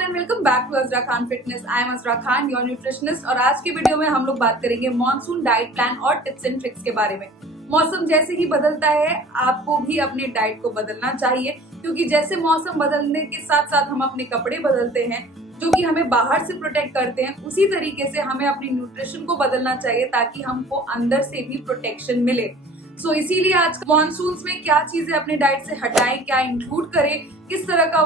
Everyone and welcome back to Azra Khan fitness. I am Azra Khan, your nutritionist. और आज की video में हम लोग बात करेंगे मॉनसून डाइट प्लान और टिप्स एंड ट्रिक्स के बारे में। मौसम जैसे ही बदलता है आपको भी अपने डाइट को बदलना चाहिए, क्योंकि जैसे मौसम बदलने के साथ साथ हम अपने कपड़े बदलते हैं जो कि हमें बाहर से प्रोटेक्ट करते हैं, उसी तरीके से हमें अपनी न्यूट्रिशन को बदलना चाहिए ताकि हमको अंदर से भी प्रोटेक्शन मिले। सो इसीलिए आज मॉनसून में क्या चीजें अपने डाइट से हटाएं, क्या इंक्लूड करें, किस तरह का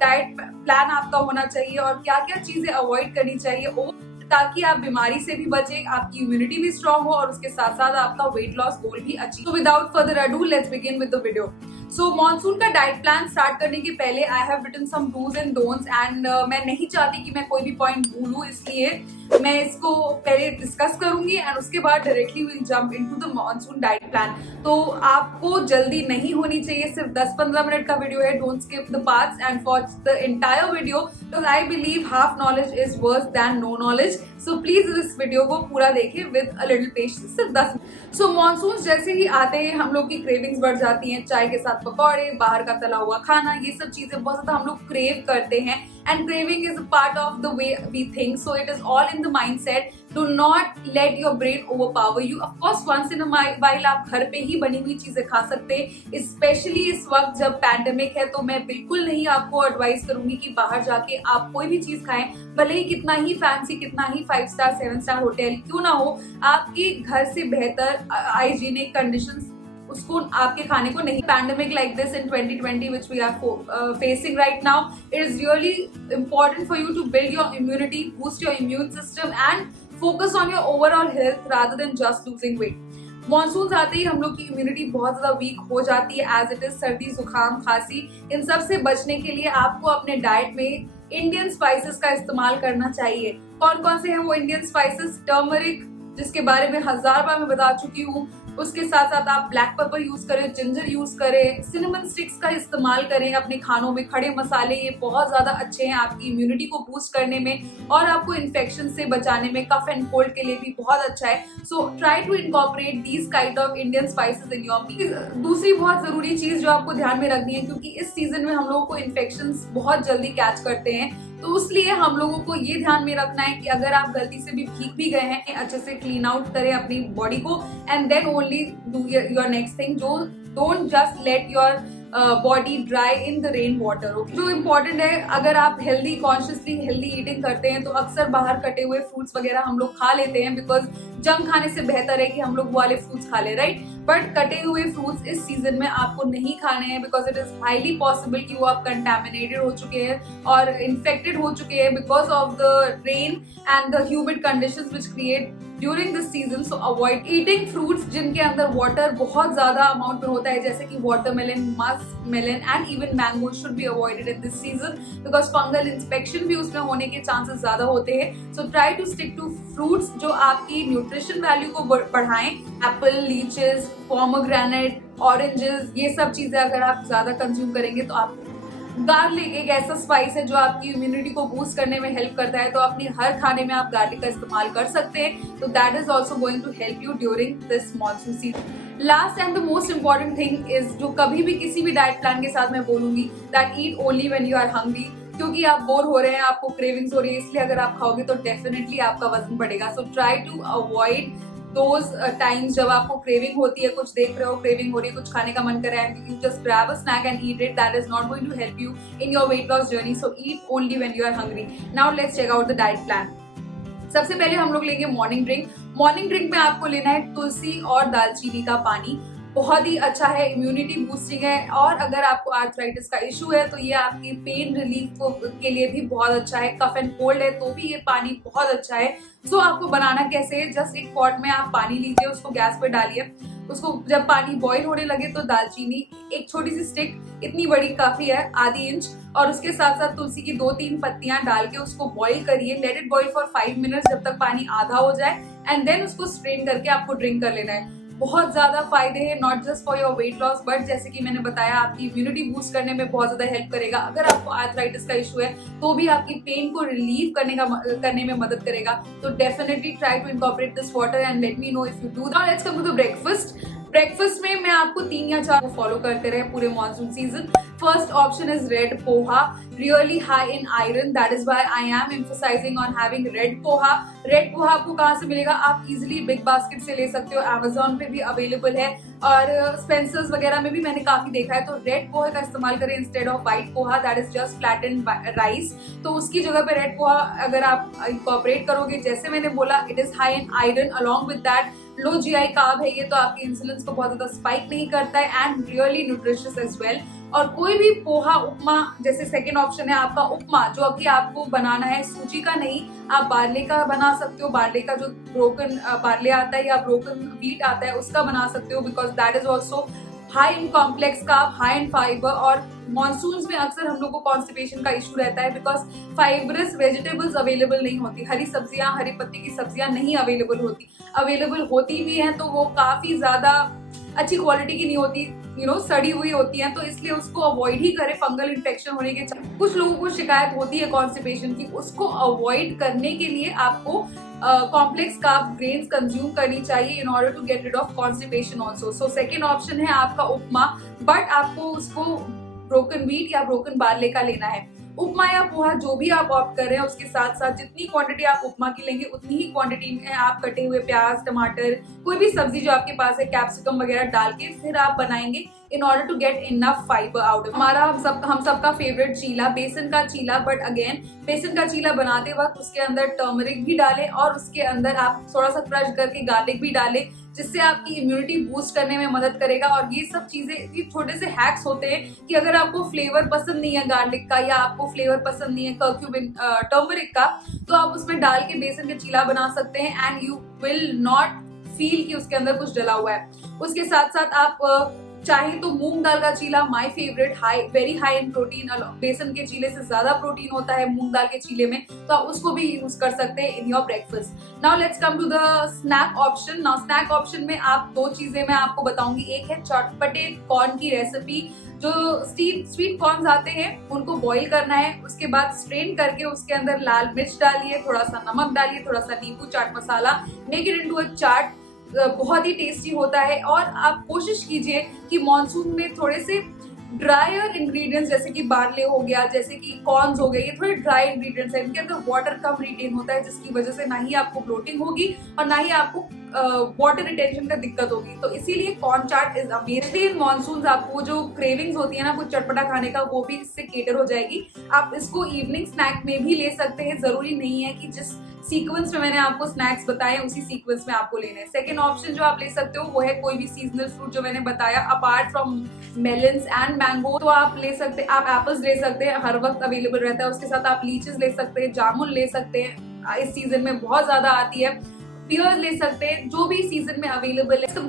डाइट प्लान आपका होना चाहिए और क्या क्या चीजें अवॉइड करनी चाहिए ताकि आप बीमारी से भी बचें, आपकी इम्यूनिटी भी स्ट्रांग हो और उसके साथ साथ आपका वेट लॉस गोल भी achieve. So without further ado let's begin with the video. So monsoon का डाइट प्लान स्टार्ट करने के पहले I have written some dos and don'ts and मैं नहीं चाहती कि मैं कोई भी पॉइंट भूलूं, इसलिए मैं इसको पहले डिस्कस करूंगी एंड उसके बाद directly will jump into the monsoon diet plan. तो आपको जल्दी नहीं होनी चाहिए, सिर्फ 10-15 मिनट का वीडियो है। Don't skip the parts and watch the entire video, because I believe half knowledge is worse than no knowledge. So please इस वीडियो को पूरा देखें विद अ लिटिल पेशेंस, सिर्फ 10 मिनट। सो मॉनसून जैसे ही आते हैं हम लोग की क्रेविंग्स बढ़ जाती हैं, चाय के साथ पकौड़े, बाहर का तला हुआ खाना, ये सब चीजें बहुत ज्यादा हम लोग क्रेव करते हैं। And craving is a part of the way we think, so it is all in the mindset. Do not let your brain overpower you. Of course, once in a while आप घर पे ही बनी हुई चीजें खा सकते हैं, स्पेशली इस वक्त जब पैंडेमिक है। तो मैं बिल्कुल नहीं आपको एडवाइस करूंगी कि बाहर जाके आप कोई भी चीज खाएं, भले ही कितना ही फैंसी, कितना ही 5 स्टार 7 स्टार होटल क्यों ना हो, आपके घर से बेहतर हाइजीनिक कंडीशंस उसको आपके खाने को नहीं। Pandemic like this in 2020 which we are facing right now, it is really important for you to build your immunity, boost your immune system and focus on your overall health rather than just losing weight. Monsoon आते ही हम लोग की immunity बहुत ज्यादा week हो जाती है, as it is सर्दी, जुकाम, खांसी। इन सब से बचने के लिए आपको अपने डाइट में इंडियन स्पाइसेस का इस्तेमाल करना चाहिए। कौन कौन से हैं वो इंडियन स्पाइसेस? टर्मरिक, जिसके बारे में 1000 बार मैं बता चुकी हूँ। उसके साथ साथ आप ब्लैक पेपर यूज करें, जिंजर यूज करें, सिनेमन स्टिक्स का इस्तेमाल करें अपने खानों में। खड़े मसाले ये बहुत ज्यादा अच्छे हैं आपकी इम्यूनिटी को बूस्ट करने में और आपको इन्फेक्शन से बचाने में, कफ एंड कोल्ड के लिए भी बहुत अच्छा है। So try to incorporate these kind of Indian spices in your meal. दूसरी बहुत जरूरी चीज जो आपको ध्यान में रखनी है, क्योंकि इस सीजन में हम लोगों को इन्फेक्शन बहुत जल्दी कैच करते हैं, तो इसलिए हम लोगों को ये ध्यान में रखना है कि अगर आप गलती से भी भीग भी गए हैं, अच्छे से क्लीन आउट करें अपनी बॉडी को and then only do your next thing. Don't just let your body dry in the rain water. जो इम्पोर्टेंट है, अगर आप हेल्दी, कॉन्शियसली हेल्दी ईटिंग करते हैं तो अक्सर बाहर कटे हुए फ्रूट्स वगैरह हम लोग खा लेते हैं, बिकॉज जंक खाने से बेहतर है कि हम लोग वो वाले फ्रूट्स खा ले, राइट? बट कटे हुए फ्रूट्स इस सीजन में आपको नहीं खाने हैं, because it is highly possible कि वो आप कंटेमिनेटेड हो चुके हैं और इन्फेक्टेड हो चुके हैं because of the rain and the humid conditions which create during this season. So avoid eating fruits जिनके अंदर वाटर बहुत ज्यादा अमाउंट में होता है, जैसे कि watermelon, musk melon and even mango should be avoided in this season, because fungal inspection भी उसमें होने के चांसेस ज्यादा होते हैं। So try to stick to fruits जो आपकी न्यूट्रिशन वैल्यू को बढ़ाएं। एप्पल, लीचेस, पोमोग्रेनेट, ऑरेंजेस, ये सब चीजें अगर आप ज्यादा कंज्यूम करेंगे तो आप गार्लिक एक ऐसा स्पाइस है जो आपकी इम्यूनिटी को बूस्ट करने में हेल्प करता है, तो अपने हर खाने में आप गार्लिक का इस्तेमाल कर सकते हैं। तो that is also going to help you during this monsoon season. Last and the most important thing is, जो कभी भी किसी भी डाइट प्लान के साथ मैं बोलूंगी, that eat only when you are hungry. क्योंकि आप बोर हो रहे हैं, आपको क्रेविंग्स हो रही है, इसलिए अगर आप खाओगे तो डेफिनेटली आपका वजन बढ़ेगा। So try to avoid those times जब आपको क्रेविंग होती है, कुछ देख रहे हो, क्रेविंग हो रही है, कुछ खाने का मन कर रहा है, you just grab a snack and eat it. That is not going to help you in your weight loss journey. So eat only when you are hungry. Now let's check out the diet plan. सबसे पहले हम लोग लेंगे morning drink. Morning drink में आपको लेना है तुलसी और दालचीनी का पानी। बहुत ही अच्छा है, इम्यूनिटी बूस्टिंग है, और अगर आपको आर्थराइटिस का इशू है तो ये आपकी पेन रिलीफ के लिए भी बहुत अच्छा है। कफ एंड कोल्ड है तो भी ये पानी बहुत अच्छा है। सो आपको बनाना कैसे है, जस्ट एक पॉट में आप पानी लीजिए, उसको गैस पर डालिए, उसको जब पानी बॉईल होने लगे तो दालचीनी, एक छोटी सी स्टिक, इतनी बड़ी काफी है, आधी इंच, और उसके साथ साथ तुलसी की 2-3 पत्तियां डाल के उसको बॉईल करिए। Let it boil for 5 minutes, जब तक पानी आधा हो जाए, एंड देन उसको स्ट्रेन करके आपको ड्रिंक कर लेना है। बहुत ज्यादा फायदे हैं, not just for your weight loss, but जैसे कि मैंने बताया आपकी इम्यूनिटी बूस्ट करने में बहुत ज्यादा हेल्प करेगा। अगर आपको आर्थराइटिस का इशू है तो भी आपकी पेन को रिलीव करने में मदद करेगा। तो definitely try to incorporate this water and let me know if you do. Now let's come to the breakfast. Breakfast में मैं आपको 3 या 4 फॉलो करते रहे पूरे monsoon season. First option is red poha, really high in iron, that is why I am emphasising on having red poha. Red poha आपको कहाँ से मिलेगा? आप इजिली बिग बास्केट से ले सकते हो, Amazon पे भी अवेलेबल है और स्पेंसर्स वगैरह में भी मैंने काफी देखा है। तो रेड पोहा का इस्तेमाल करें instead of white poha, that is just flattened rice. तो उसकी जगह पे रेड पोहा अगर आप इंकॉर्पोरेट करोगे, जैसे मैंने बोला, it is high in iron, along with that low GI carb है ये, तो आपके इंसुलिन को बहुत ज्यादा स्पाइक नहीं करता है and really nutritious as well. और कोई भी पोहा उपमा, जैसे सेकंड ऑप्शन है आपका उपमा, जो अभी आपको बनाना है सूजी का नहीं, आप बार्ले का बना सकते हो। बार्ले का जो ब्रोकन बार्ले आता है या ब्रोकन व्हीट आता है उसका बना सकते हो, because that is also high in complex carb, high in fibre. और मॉनसून्स में अक्सर हम लोग को कॉन्स्टिपेशन का इशू रहता है बिकॉज फाइबरस वेजिटेबल्स अवेलेबल नहीं होती, हरी सब्जियां, हरी पत्ती की सब्जियां नहीं अवेलेबल होती। अवेलेबल होती भी हैं तो वो काफी ज्यादा अच्छी क्वालिटी की नहीं होती, सड़ी हुई होती है, तो इसलिए उसको अवॉइड ही करें फंगल इन्फेक्शन होने के। कुछ लोगों को शिकायत होती है कॉन्स्टिपेशन की, उसको अवॉइड करने के लिए आपको कॉम्प्लेक्स कार्ब ग्रेन्स कंज्यूम करनी चाहिए in order to get rid of constipation also. So second option है आपका उपमा, बट आपको उसको ब्रोकन व्हीट या ब्रोकन बार्ले का लेना है। उपमा या पोहा जो भी आप ऑप्ट कर रहे हैं, उसके साथ साथ जितनी क्वांटिटी आप उपमा की लेंगे उतनी ही क्वांटिटी में आप कटे हुए प्याज, टमाटर, कोई भी सब्जी जो आपके पास है, कैप्सिकम वगैरह डाल के फिर आप बनाएंगे in order to get enough fibre out of. हमारा हम सबका फेवरेट चीला, बेसन का चीला, बट अगेन बेसन का चीला बनाते वक्त उसके अंदर टर्मरिक भी डालें और उसके अंदर आप थोड़ा सा क्रश करके गार्लिक भी डालें, जिससे आपकी इम्यूनिटी बूस्ट करने में मदद करेगा। और ये सब चीजें, ये छोटे से हैक्स होते हैं कि अगर आपको फ्लेवर पसंद नहीं है गार्लिक का या आपको फ्लेवर पसंद नहीं है कर्क्यूमिन टर्मरिक का, तो आप उसमें डाल के बेसन का चीला बना सकते हैं and you will not feel कि उसके अंदर कुछ डला हुआ है। उसके साथ साथ आप चाहे तो मूंग दाल का चीला, my favourite, very high in protein, बेसन के चीले से ज्यादा प्रोटीन होता है मूंग दाल के चीले में, तो आप उसको भी यूज कर सकते हैं in your breakfast. Now let's come to the snack option. Now snack option में आप 2 चीजें मैं आपको बताऊंगी। एक है चटपटे कॉर्न की रेसिपी, जो स्वीट कॉर्न्स आते हैं उनको बॉईल करना है, उसके बाद स्ट्रेन करके उसके अंदर लाल मिर्च डालिए, थोड़ा सा नमक डालिए, थोड़ा सा नींबू, chaat masala, make it into a चाट। बहुत ही टेस्टी होता है। और आप कोशिश कीजिए कि मॉनसून में थोड़े से ड्रायर इंग्रेडिएंट्स, जैसे कि बार्ले हो गया, जैसे कि कॉर्न्स हो गए, ये थोड़े ड्राई इंग्रेडिएंट्स हैं, इनके अंदर वाटर कम रिटेन होता है, जिसकी वजह से ना ही आपको ब्लोटिंग होगी और ना ही आपको वाटर रिटेंशन का दिक्कत होगी। तो इसीलिए corn chaat is amazing. In monsoon आपको जो क्रेविंग्स होती है ना कुछ चटपटा खाने का, वो भी इससे केटर हो जाएगी। आप इसको इवनिंग स्नैक में भी ले सकते हैं, जरूरी नहीं है कि जिस सीक्वेंस में मैंने आपको स्नैक्स बताए उसी सीक्वेंस में आपको लेने हैं। सेकेंड ऑप्शन जो आप ले सकते हो वो है कोई भी सीजनल फ्रूट जो मैंने बताया, apart from melons and mango, तो आप ले सकते हैं, आप एप्पल्स ले सकते हैं, हर वक्त अवेलेबल रहता है। उसके साथ आप लीचीज ले सकते हैं, जामुन ले सकते हैं, इस सीजन में बहुत ज्यादा आती है, पियर्स ले सकते हैं, जो भी सीजन में अवेलेबल है। तो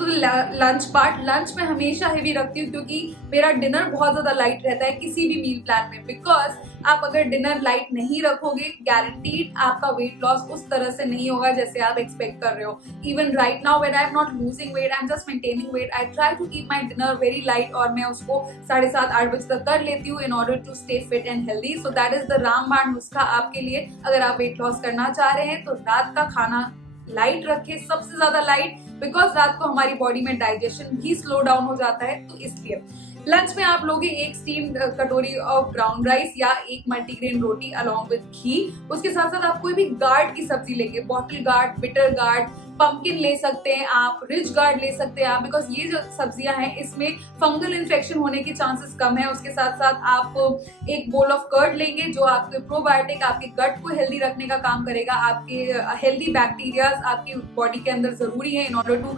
लंच पार्ट, लंच में हमेशा हेवी रखती हूँ क्योंकि मेरा डिनर बहुत ज्यादा लाइट रहता है किसी भी मील प्लान में। बिकॉज आप अगर डिनर लाइट नहीं रखोगे, गारंटीड आपका वेट लॉस उस तरह से नहीं होगा जैसे आप एक्सपेक्ट कर रहे हो। Even right now when I am not losing weight, I am just maintaining weight, I try to keep my dinner very light और मैं उसको 7:30-8 बजे तक कर लेती हूँ in order to stay fit and healthy. So that is the रामबाण नुस्खा आपके लिए अगर आप वेट लॉस करना चाह रहे हैं। तो रात का खाना लाइट रखे, सबसे ज्यादा लाइट, बिकॉज रात को हमारी बॉडी में डाइजेशन भी स्लो डाउन हो जाता है। तो इसलिए लंच में आप लोगे 1 स्टीम्ड कटोरी ऑफ ब्राउन राइस या 1 मल्टीग्रेन रोटी अलोंग विद घी। उसके साथ साथ आप कोई भी गार्ड की सब्जी लेंगे, bottle gourd, bitter gourd, pumpkin ले सकते हैं आप, रिच गार्ड ले सकते हैं आप, बिकॉज ये जो सब्जियां हैं इसमें फंगल इन्फेक्शन होने के चांसेस कम है। उसके साथ साथ आप एक बोल ऑफ कर्ड लेंगे जो आपके प्रोबायोटिक, आपके गट को हेल्दी रखने का काम करेगा। आपके हेल्दी बैक्टीरियाज आपकी बॉडी के अंदर जरूरी है in order to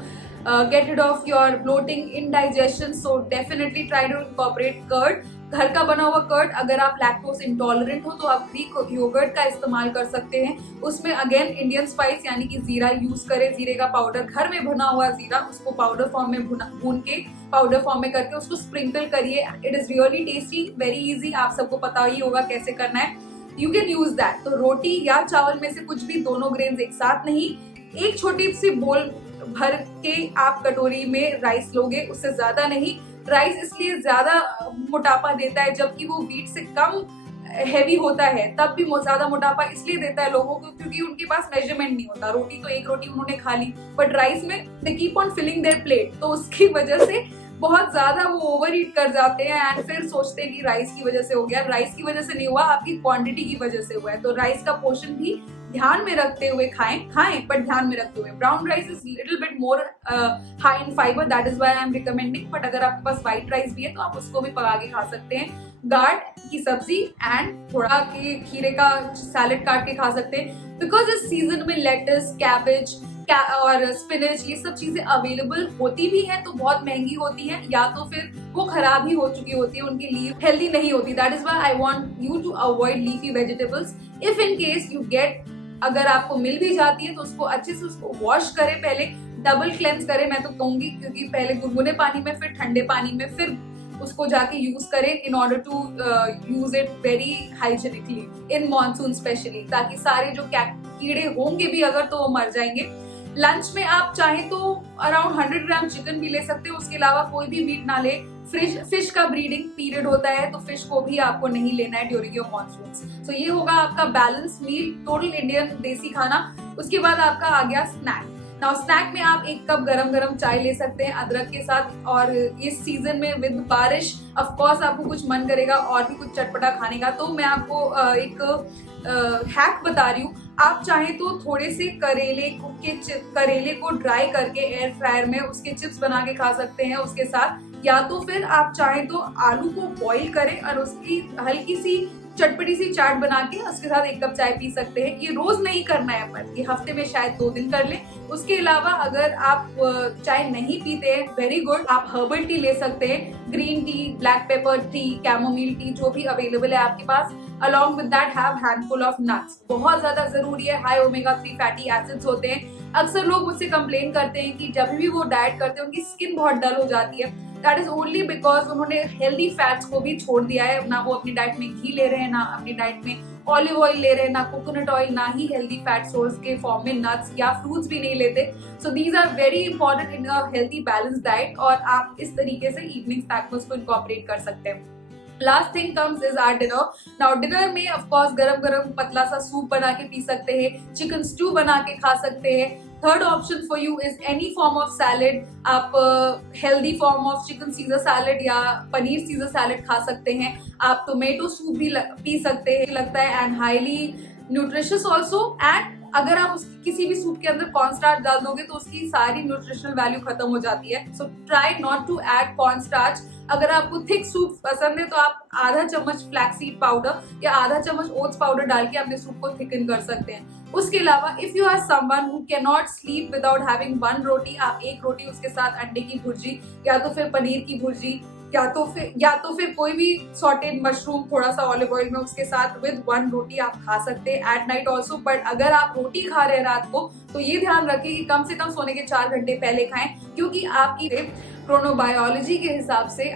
get rid of your bloating, indigestion. So definitely try to incorporate curd. घर का बना हुआ कर्ड, अगर आप लैक्टोज इंटॉलरेंट हो तो आप ग्रीक योगर्ट का इस्तेमाल कर सकते हैं। उसमें अगेन इंडियन स्पाइस यानी कि जीरा यूज करें, जीरे का पाउडर, घर में भुना हुआ जीरा, उसको पाउडर फॉर्म में भून के पाउडर फॉर्म में करके उसको स्प्रिंकल करिए। It is really tasty, very easy, आप सबको पता ही होगा कैसे करना है। You can use that. तो रोटी या चावल में से कुछ भी, दोनों ग्रेन्स एक साथ नहीं, एक छोटी सी बोल भर के आप कटोरी में राइस लोगे, उससे ज्यादा नहीं। राइस इसलिए ज्यादा मोटापा देता है जबकि वो व्हीट से कम हैवी होता है तब भी ज्यादा मोटापा इसलिए देता है लोगों को क्योंकि उनके पास मेजरमेंट नहीं होता। रोटी तो एक रोटी उन्होंने खा ली, बट राइस में they keep on filling their plate, तो उसकी वजह से बहुत ज्यादा वो ओवर ईट कर जाते हैं एंड फिर सोचते हैं कि राइस की वजह से हो गया। राइस की वजह से नहीं हुआ, आपकी क्वांटिटी की वजह से हुआ है। तो राइस का पोर्शन भी ध्यान में रखते हुए खाएं बट ध्यान में रखते हुए। Brown rice is little bit more high in fibre, that is why I am recommending, but अगर आपके पास व्हाइट राइस भी है तो आप उसको भी पका के खा सकते हैं। गार्ड की सब्जी एंड थोड़ा खीरे का सैलेड काट के खा सकते हैं, बिकॉज इस सीजन में लेटस, कैबेज और स्पिनच ये सब चीजें अवेलेबल होती भी हैं, तो बहुत महंगी होती हैं या तो फिर वो खराब ही हो चुकी होती है, उनके लिए हेल्दी नहीं होती। That is why I want you to avoid leafy vegetables. If in case you get, अगर आपको मिल भी जाती है तो उसको अच्छे से उसको वॉश करें, पहले डबल क्लेंस करें मैं तो कहूंगी, क्योंकि पहले गुनगुने पानी में फिर ठंडे पानी में फिर उसको जाके यूज करें in order to use it very hygienically in monsoon specially, ताकि सारे जो कीड़े होंगे भी अगर तो वो मर जाएंगे। लंच में आप चाहें तो अराउंड 100 ग्राम चिकन भी ले सकते हो, उसके अलावा कोई भी मीट ना ले। फिश का ब्रीडिंग पीरियड होता है तो फिश को भी आपको नहीं लेना है ड्यूरिंग योर मॉनसून। सो ये होगा आपका बैलेंस मील, टोटल इंडियन देसी खाना। उसके बाद आपका आ गया स्नैक। नाउ स्नैक में आप 1 कप गरम गरम चाय ले सकते हैं अदरक के साथ, और इस सीजन में विद बारिश ऑफ कोर्स आपको कुछ मन करेगा और भी कुछ चटपटा खाने का, तो मैं आपको एक हैक बता रही हूँ। आप चाहें तो थोड़े से करेले को ड्राई करके एयर फ्रायर में उसके चिप्स बना के खा सकते हैं उसके साथ, या तो फिर आप चाहें तो आलू को बॉईल करें और उसकी हल्की सी चटपटी सी चाट बना के उसके साथ 1 कप चाय पी सकते हैं। ये रोज नहीं करना है, पर ये हफ्ते में शायद 2 दिन कर लें। उसके अलावा अगर आप चाय नहीं पीते हैं, वेरी गुड, आप हर्बल टी ले सकते हैं, green tea, black pepper T, chamomile T, जो भी अवेलेबल है आपके पास। Along with that have handful of nuts, बहुत ज्यादा जरूरी है। हाई ओमेगा 3 फैटी एसिड्स होते हैं। अक्सर लोग मुझसे कंप्लेन करते हैं कि जब भी वो डाइट करते हैं उनकी स्किन बहुत डल हो जाती है। दैट इज ओनली बिकॉज उन्होंने हेल्दी फैट्स को भी छोड़ दिया है। ना वो अपनी डाइट में घी ले रहे हैं, ना अपनी डाइट में ऑलिव ऑयल ले रहे हैं, ना कोकोनट ऑयल, ना ही हेल्दी फैट सोर्स के फॉर्म में नट्स या फ्रूट्स भी नहीं लेते। So these are very important in a healthy balance diet, और आप इस तरीके से इवनिंग स्नैक में उसको इनकॉर्पोरेट कर सकते हैं। Last thing comes is our dinner. Now dinner में ऑफ कोर्स गरम गरम पतला सा सूप बना के पी सकते हैं, चिकन स्टू बना के खा सकते हैं। Third option for you is any form of salad. आप healthy form of chicken Caesar salad या पनीर सीजर सैलेड खा सकते हैं। आप टोमेटो सूप भी पी सकते हैं, लगता है, and highly nutritious also. And अगर आप किसी भी सूप के अंदर कॉर्नस्टार्च डाल दोगे तो उसकी सारी न्यूट्रिशनल वैल्यू खत्म हो जाती है। So try not to add cornstarch. अगर आपको थिक सूप पसंद है तो आप आधा चम्मच फ्लैक्सीड पाउडर या आधा चम्मच ओट्स पाउडर डाल के अपने सूप को थिकन कर सकते हैं। उसके अलावा if you are someone who can not sleep without having 1 रोटी, आप 1 रोटी उसके साथ अंडे की भुर्जी या तो फिर पनीर की भुर्जी या तो फिर कोई भी सॉटेड मशरूम थोड़ा सा ऑलिव ऑयल में उसके साथ विद 1 रोटी आप खा सकते हैं एट नाइट ऑल्सो। बट अगर आप रोटी खा रहे हैं रात को तो ये ध्यान रखें कि कम से कम सोने के 4 घंटे पहले खाएं, क्योंकि आपकी क्रोनोबायोलॉजी के हिसाब से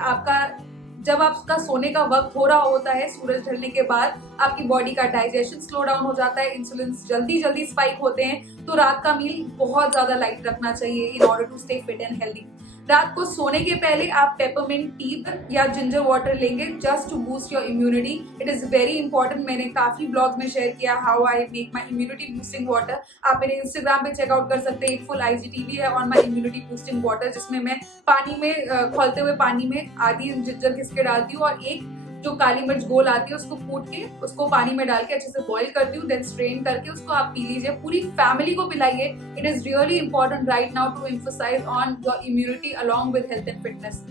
जब आपका सोने का वक्त हो रहा होता है सूरज ढलने के बाद, आपकी बॉडी का डाइजेशन स्लो डाउन हो जाता है, इंसुलिन जल्दी स्पाइक होते हैं, तो रात का मील बहुत ज्यादा लाइट रखना चाहिए in order to stay fit and healthy. रात को सोने के पहले आप पेपरमिंट टी या जिंजर वाटर लेंगे just to boost your immunity. It is very important. मैंने काफी ब्लॉग्स में शेयर किया how I make my immunity boosting water. आप मेरे इंस्टाग्राम पे चेकआउट कर सकते हैं। एक फुल IGTV है on my immunity boosting water, जिसमें मैं पानी में खौलते हुए पानी में आधी जिंजर घिसके डालती हूँ और एक जो काली मिर्च गोल आती है उसको कूट के उसको पानी में डाल के अच्छे से बॉईल करती हूँ, देन स्ट्रेन करके उसको आप पी लीजिए। पूरी फैमिली को पिलाइए। It is really important right now to emphasise on your immunity along with health and fitness.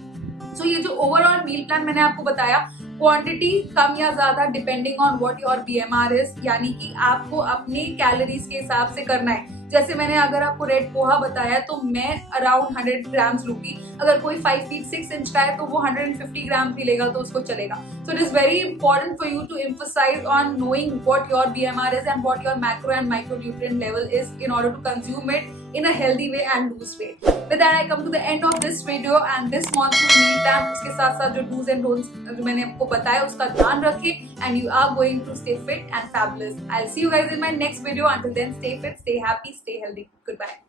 So ये जो ओवरऑल मील प्लान मैंने आपको बताया, क्वांटिटी कम या ज्यादा depending on what your BMR is, यानी कि आपको अपने कैलोरीज के हिसाब से करना है। जैसे मैंने अगर आपको रेड पोहा बताया तो मैं अराउंड 100 ग्राम्स लूंगी। अगर कोई 5 फीट 6 इंच का है तो वो 150 ग्राम भी लेगा तो उसको चलेगा। So it is very important for you to emphasise on knowing what your BMR is and what your macro and micronutrient level is in order to consume it in a healthy way and lose weight. With that I come to the end of this video and this monsoon meal plan। उसके साथ साथ जो do's and don'ts जो मैंने आपको बताया उसका ध्यान रखें and you are going to stay fit and fabulous. I'll see you guys in my next video. Until then, stay fit, stay happy, stay healthy. Goodbye.